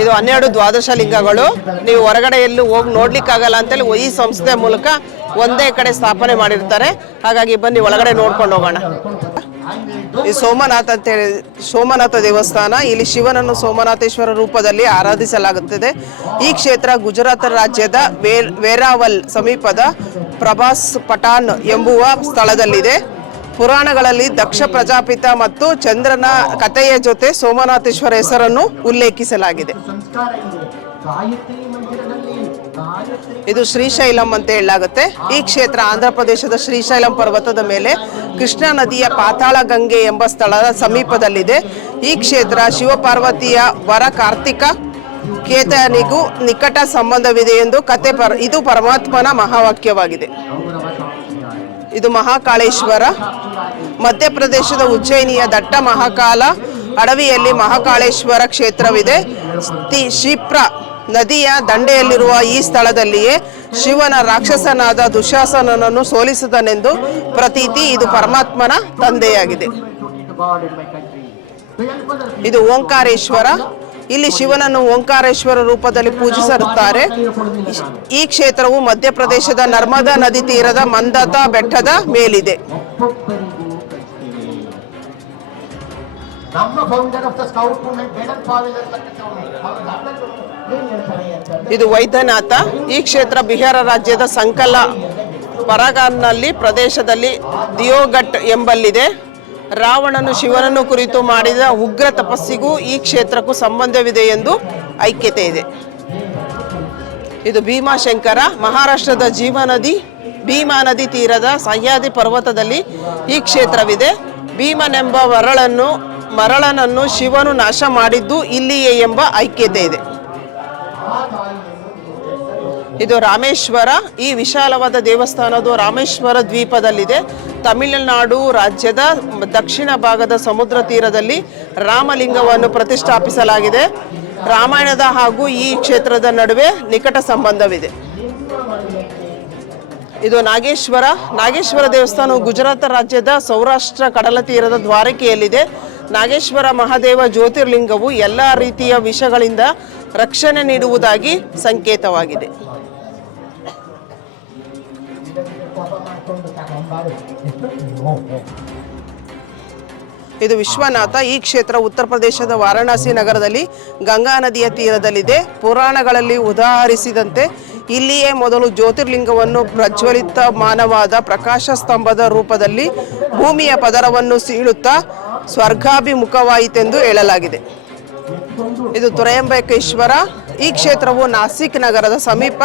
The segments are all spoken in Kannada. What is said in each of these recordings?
ಇದು ಹನ್ನೆರಡು ದ್ವಾದಶ ಲಿಂಗಗಳು. ನೀವು ಹೊರಗಡೆ ಎಲ್ಲೂ ಹೋಗಿ ನೋಡ್ಲಿಕ್ಕಾಗಲ್ಲ ಅಂತೇಳಿ ಈ ಸಂಸ್ಥೆ ಮೂಲಕ ಒಂದೇ ಕಡೆ ಸ್ಥಾಪನೆ ಮಾಡಿರ್ತಾರೆ. ಹಾಗಾಗಿ ಬನ್ನಿ ಒಳಗಡೆ ನೋಡ್ಕೊಂಡು ಹೋಗೋಣ. ಈ ಸೋಮನಾಥ ಅಂತ ಹೇಳಿ, ಸೋಮನಾಥ ದೇವಸ್ಥಾನ, ಇಲ್ಲಿ ಶಿವನನ್ನು ಸೋಮನಾಥೇಶ್ವರ ರೂಪದಲ್ಲಿ ಆರಾಧಿಸಲಾಗುತ್ತದೆ. ಈ ಕ್ಷೇತ್ರ ಗುಜರಾತ್ ರಾಜ್ಯದ ವೇರ್ ವೇರಾವಲ್ ಸಮೀಪದ ಪ್ರಭಾಸ್ ಪಠಾನ್ ಎಂಬುವ ಸ್ಥಳದಲ್ಲಿದೆ. ಪುರಾಣಗಳಲ್ಲಿ ದಕ್ಷ ಪ್ರಜಾಪಿತ ಮತ್ತು ಚಂದ್ರನ ಕಥೆಯ ಜೊತೆ ಸೋಮನಾಥೇಶ್ವರ ಹೆಸರನ್ನು ಉಲ್ಲೇಖಿಸಲಾಗಿದೆ. ಇದು ಶ್ರೀಶೈಲಂ ಅಂತ ಹೇಳಲಾಗುತ್ತೆ. ಈ ಕ್ಷೇತ್ರ ಆಂಧ್ರ ಪ್ರದೇಶದ ಶ್ರೀಶೈಲಂ ಪರ್ವತದ ಮೇಲೆ ಕೃಷ್ಣಾ ನದಿಯ ಪಾತಾಳ ಗಂಗೆ ಎಂಬ ಸ್ಥಳದ ಸಮೀಪದಲ್ಲಿದೆ. ಈ ಕ್ಷೇತ್ರ ಶಿವಪಾರ್ವತಿಯ ವರ ಕಾರ್ತಿಕ ಕೇತನಿಗೂ ನಿಕಟ ಸಂಬಂಧವಿದೆ ಎಂದು ಕತೆ ಪರ, ಇದು ಪರಮಾತ್ಮನ ಮಹಾವಾಕ್ಯವಾಗಿದೆ. ಇದು ಮಹಾಕಾಳೇಶ್ವರ. ಮಧ್ಯಪ್ರದೇಶದ ಉಜ್ಜಯಿನಿಯ ದಟ್ಟ ಮಹಾಕಾಲ ಅಡವಿಯಲ್ಲಿ ಮಹಾಕಾಳೇಶ್ವರ ಕ್ಷೇತ್ರವಿದೆ. ಶಿಪ್ರ ನದಿಯ ದಂಡೆಯಲ್ಲಿರುವ ಈ ಸ್ಥಳದಲ್ಲಿಯೇ ಶಿವನ ರಾಕ್ಷಸನಾದ ದುಶಾಸನನನ್ನು ಸೋಲಿಸಿದನೆಂದು ಪ್ರತೀತಿ ಇದು ಪರಮಾತ್ಮನ ತಂದೆಯಾಗಿದೆ. ಇದು ಓಂಕಾರೇಶ್ವರ. ಇಲ್ಲಿ ಶಿವನನ್ನು ಓಂಕಾರೇಶ್ವರ ರೂಪದಲ್ಲಿ ಪೂಜಿಸುತ್ತಾರೆ ಈ ಕ್ಷೇತ್ರವು ಮಧ್ಯಪ್ರದೇಶದ ನರ್ಮದಾ ನದಿ ತೀರದ ಮಂದತಾ ಬೆಟ್ಟದ ಮೇಲಿದೆ. ಇದು ವೈದ್ಯನಾಥ ಈ ಕ್ಷೇತ್ರ ಬಿಹಾರ ರಾಜ್ಯದ ಸಂಕಲ ಪರಗಾನ್ನಲ್ಲಿ ಪ್ರದೇಶದಲ್ಲಿ ದಿಯೋಘಟ್ ಎಂಬಲ್ಲಿದೆ. ರಾವಣನು ಶಿವನನ್ನು ಕುರಿತು ಮಾಡಿದ ಉಗ್ರ ತಪಸ್ಸಿಗೂ ಈ ಕ್ಷೇತ್ರಕ್ಕೂ ಸಂಬಂಧವಿದೆ ಎಂದು ಐಕ್ಯತೆ ಇದೆ. ಇದು ಭೀಮಾಶಂಕರ ಮಹಾರಾಷ್ಟ್ರದ ಜೀವನದಿ ಭೀಮಾ ನದಿ ತೀರದ ಸಹ್ಯಾದಿ ಪರ್ವತದಲ್ಲಿ ಈ ಕ್ಷೇತ್ರವಿದೆ. ಭೀಮನೆಂಬ ಮರಳನ್ನು ಮರಳನನ್ನು ಶಿವನು ನಾಶ ಮಾಡಿದ್ದು ಇಲ್ಲಿಯೇ ಎಂಬ ಐಕ್ಯತೆ ಇದೆ. ಇದು ರಾಮೇಶ್ವರ, ಈ ವಿಶಾಲವಾದ ದೇವಸ್ಥಾನದು ರಾಮೇಶ್ವರ ದ್ವೀಪದಲ್ಲಿದೆ. ತಮಿಳುನಾಡು ರಾಜ್ಯದ ದಕ್ಷಿಣ ಭಾಗದ ಸಮುದ್ರ ತೀರದಲ್ಲಿ ರಾಮಲಿಂಗವನ್ನು ಪ್ರತಿಷ್ಠಾಪಿಸಲಾಗಿದೆ. ರಾಮಾಯಣದ ಹಾಗೂ ಈ ಕ್ಷೇತ್ರದ ನಡುವೆ ನಿಕಟ ಸಂಬಂಧವಿದೆ. ಇದು ನಾಗೇಶ್ವರ. ನಾಗೇಶ್ವರ ದೇವಸ್ಥಾನವು ಗುಜರಾತ್ ರಾಜ್ಯದ ಸೌರಾಷ್ಟ್ರ ಕಡಲ ತೀರದ ದ್ವಾರಕೆಯಲ್ಲಿದೆ. ನಾಗೇಶ್ವರ ಮಹಾದೇವ ಜ್ಯೋತಿರ್ಲಿಂಗವು ಎಲ್ಲ ರೀತಿಯ ವಿಷಗಳಿಂದ ರಕ್ಷಣೆ ನೀಡುವುದಾಗಿ ಸಂಕೇತವಾಗಿದೆ. ಇದು ವಿಶ್ವನಾಥ. ಈ ಕ್ಷೇತ್ರ ಉತ್ತರ ಪ್ರದೇಶದ ವಾರಣಾಸಿ ನಗರದಲ್ಲಿ ಗಂಗಾ ನದಿಯ ತೀರದಲ್ಲಿದೆ. ಪುರಾಣಗಳಲ್ಲಿ ಉದಾಹರಿಸಿದಂತೆ ಇಲ್ಲಿಯೇ ಮೊದಲು ಜ್ಯೋತಿರ್ಲಿಂಗವನ್ನು ಪ್ರಜ್ವಲಿತಮಾನವಾದ ಪ್ರಕಾಶ ಸ್ತಂಭದ ರೂಪದಲ್ಲಿ ಭೂಮಿಯ ಪದರವನ್ನು ಸೀಳುತ್ತಾ ಸ್ವರ್ಗಾಭಿಮುಖವಾಯಿತೆಂದು ಹೇಳಲಾಗಿದೆ. ಇದು ತುರಯಂಬಕೇಶ್ವರ. ಈ ಕ್ಷೇತ್ರವು ನಾಸಿಕ್ ನಗರದ ಸಮೀಪ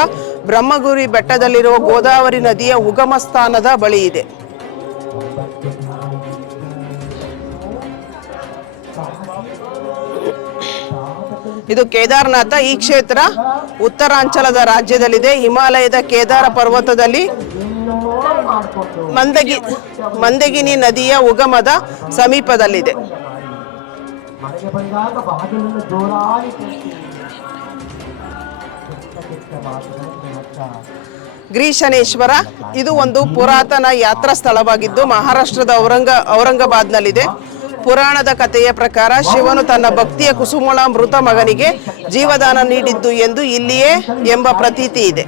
ಬ್ರಹ್ಮಗುರಿ ಬೆಟ್ಟದಲ್ಲಿರುವ ಗೋದಾವರಿ ನದಿಯ ಉಗಮ ಸ್ಥಾನದ ಬಳಿ ಇದೆ. ಇದು ಕೇದಾರನಾಥ. ಈ ಕ್ಷೇತ್ರ ಉತ್ತರಾಂಚಲದ ರಾಜ್ಯದಲ್ಲಿದೆ. ಹಿಮಾಲಯದ ಕೇದಾರ ಪರ್ವತದಲ್ಲಿ ಮಂದಗಿ ಮಂದಗಿನಿ ನದಿಯ ಉಗಮದ ಸಮೀಪದಲ್ಲಿದೆ. ಗ್ರೀಶನೇಶ್ವರ ಇದು ಒಂದು ಪುರಾತನ ಯಾತ್ರಾ ಸ್ಥಳವಾಗಿದ್ದು ಮಹಾರಾಷ್ಟ್ರದ ಔರಂಗ ಔರಂಗಾಬಾದ್ನಲ್ಲಿದೆ. ಪುರಾಣದ ಕಥೆಯ ಪ್ರಕಾರ ಶಿವನು ತನ್ನ ಭಕ್ತಿಯ ಕುಸುಮಳ ಮೃತ ಮಗನಿಗೆ ಜೀವದಾನ ನೀಡಿದ್ದು ಎಂದು ಇಲ್ಲಿಯೇ ಎಂಬ ಪ್ರತೀತಿ ಇದೆ.